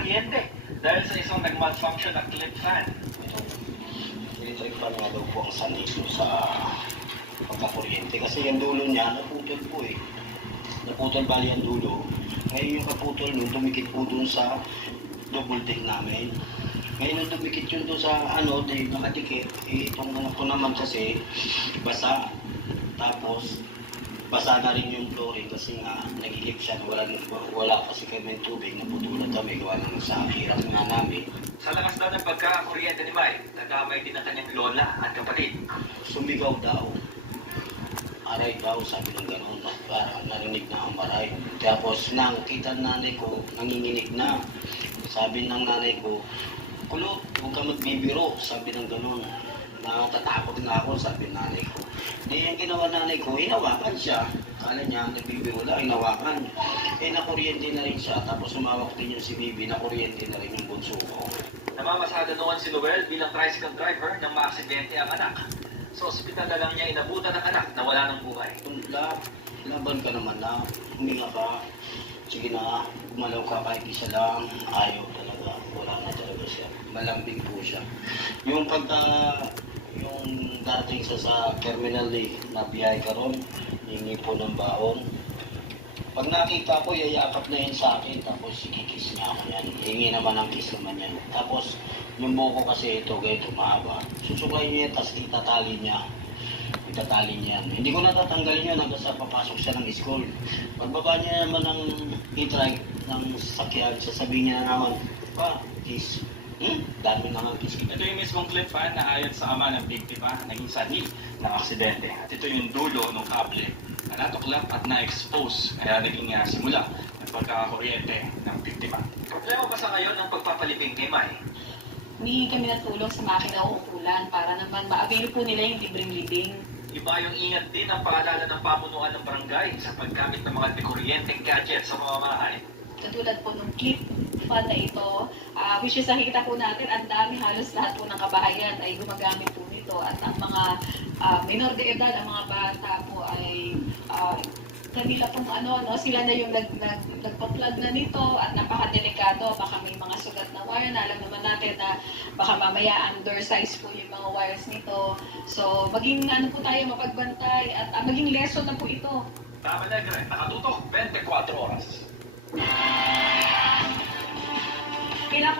kuryente dahil sa isang nag-malfunction na clip fan. Electric fan nga daw po ang sanito sa pagkakuryente kasi yung dulo niya naputol po eh. Naputol bali ang dulo. Ngayon yung kaputol nun, dumikit po dun sa double deck namin. Ngayon nung dumikit yun dun sa di nakadikit, itong anak ko naman kasi basa. Tapos basa na rin yung flooring kasi nga nagilip siya, wala kasi kami tubig, naputulan kami, gawa ng sa hirap nga namin. Sa lakas daw ng pagkakakuryente ni Mike, nagamay din ang kanyang lola at kapatid. Sumigaw daw. Aray daw, sabi ng gano'n, parang narinig na ang maray. Tapos nakita ng nanay ko, nanginginig na. Sabi ng nanay ko, kulot, huwag ka magbibiro, sabi ng gano'n. Natatakot na ako, sabi ng nanay ko. Di yung ginawa nanay ko, hinawakan siya. Kala niya, nagbibiro lang, hinawakan. Nakuryente na rin siya. Tapos sumawak din yung si Bibi, nakuryente na rin yung bunso ko. Namamasada noon si Noel bilang tricycle driver nang maaksidente ang anak. Sa ospital na lang niya inabutan ang anak na wala ng buhay. Laban ka naman na, huminga ka. Sige na, gumalaw ka kahit isa lang. Ayaw talaga, wala na talaga siya. Malambing po siya. Yung dating sa terminal na biyahe ka ron, hingi po ng baon. Pag nakita ko, yayakap na yun sa akin, tapos kikis niya ako yan. Hingi naman ang kiss naman yan. Tapos, yung buko kasi ito, ganito mahaba. Susukayin niya, tapos itatali niya. Itatali niya yan. Hindi ko natatanggalin yun hanggang sa papasok siya ng school. Pagbaba niya naman ng e-trike ng sasakyan, sasabihin niya naman, pa, kiss. Dami naman kiss. Ito yung mismong clip fan na ayon sa ama ng biktima, naging sanhi ng aksidente. At ito yung dulo ng kable na natuklap at na-expose, kaya naging simula ng pagkakakuryente ng biktima. Problema ba sa ngayon ng pagpapalibing kay Mai? Humingi kami ng tulong sa makina o ukulan para naman ma-avail po nila yung libreng libing. Iba yung ingat din ang paalala ng pamunuan ng barangay sa paggamit ng mga dekuryenteng gadgets sa pamamahay. Katulad po ng clip fan na ito, which is nakikita po natin, ang dami, halos lahat po ng kabahayan ay gumagamit po nito. At ang mga minor de edad, ang mga bata po ay kanila pong sila na yung nagpa-plug na nito at napakadelikado. Baka may mga sugat na wire na, alam naman natin na baka mamaya undersize po yung mga wires nito. So maging po tayo mapagbantay at maging lesson na po ito. Tama na, nakatutok 24 oras. Kailangan